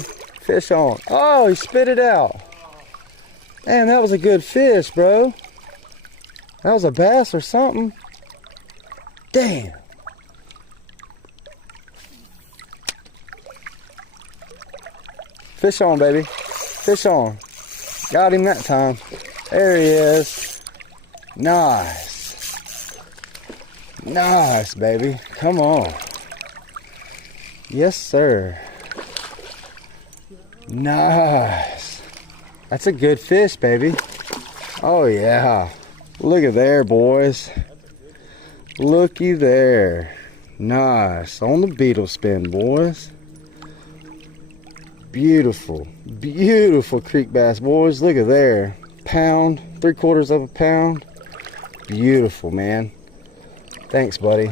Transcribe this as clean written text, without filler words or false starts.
Fish on. Oh, he spit it out. Man, that was a good fish, bro. That was a bass or something. Damn. Fish on, baby. Fish on. Got him that time. There he is. Nice. Nice, baby. Come on. Yes, sir. Nice. That's a good fish, baby. Oh, yeah. Look at there, boys. Looky there. Nice. On the beetle spin, boys. Beautiful. Beautiful creek bass, boys. Look at there. Pound. 3/4 of a pound. Beautiful, man. Thanks, buddy.